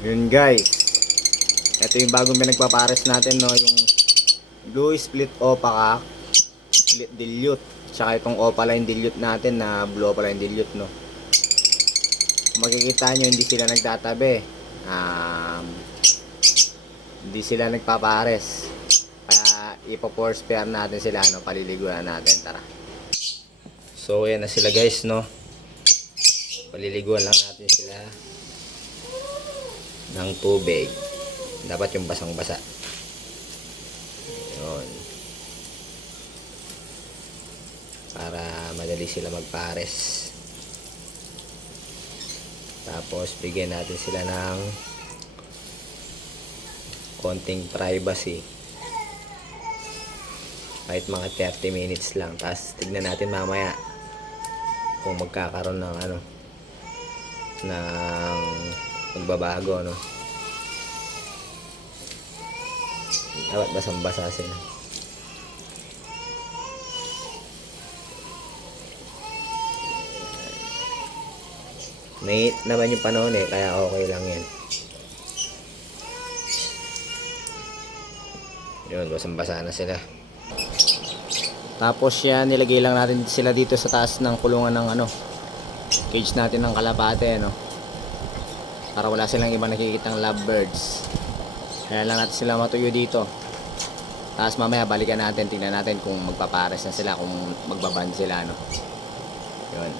Yun guys, ito yung bagong pinagpapares natin, no, yung blue split opaca split dilute, tsaka itong opaline dilute natin na blue opaline dilute, no. Makikita nyo hindi sila nagtatabi, hindi sila nagpapares, kaya ipo-force pair natin sila, no, paliliguan natin. Tara. So ayan na sila guys, no, paliliguan lang natin sila ng tubig. Dapat yung basang basa. Yun, para madali sila magpares. Tapos bigyan natin sila ng konting privacy, kahit mga 30 minutes lang. Tapos tignan natin mamaya kung magkakaroon ng ng magbabago, no. Dapat basang basa sila. Mainit naman yung panahon kaya okay lang yan. Yun, basang basa na sila. Tapos yan, nilagay lang natin sila dito sa taas ng kulungan ng cage natin ng kalapate, no, para wala silang iba nakikitang lovebirds. Kaya lang natin sila matuyo dito. Tapos mamaya balikan natin, tingnan natin kung magpapares na sila, kung magbaband sila, no. Yun.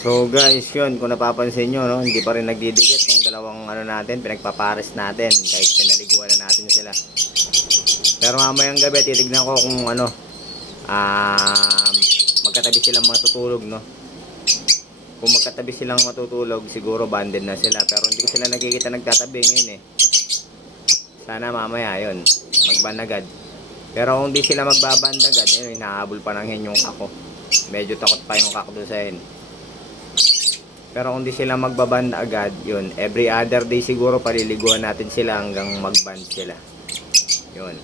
So guys, yun, kung napapansin nyo, no, hindi pa rin nagdidikit yung dalawang natin, pinagpapares natin kahit pinaliguan na natin sila. Pero mamayang gabi titignan ko kung magkatabi silang matutulog, no. Kung magkatabi silang matutulog, siguro banded na sila. Pero hindi ko sila nakikita nagtatabi ngayon Sana mamaya yun, magban agad. Pero kung di sila magbaband agad, yun, hinahabol pa ng hen yung kako. Medyo takot pa yung kako doon sa hen. Pero kung di sila magbaband agad, yun, every other day siguro paliliguan natin sila hanggang magband sila. Yun.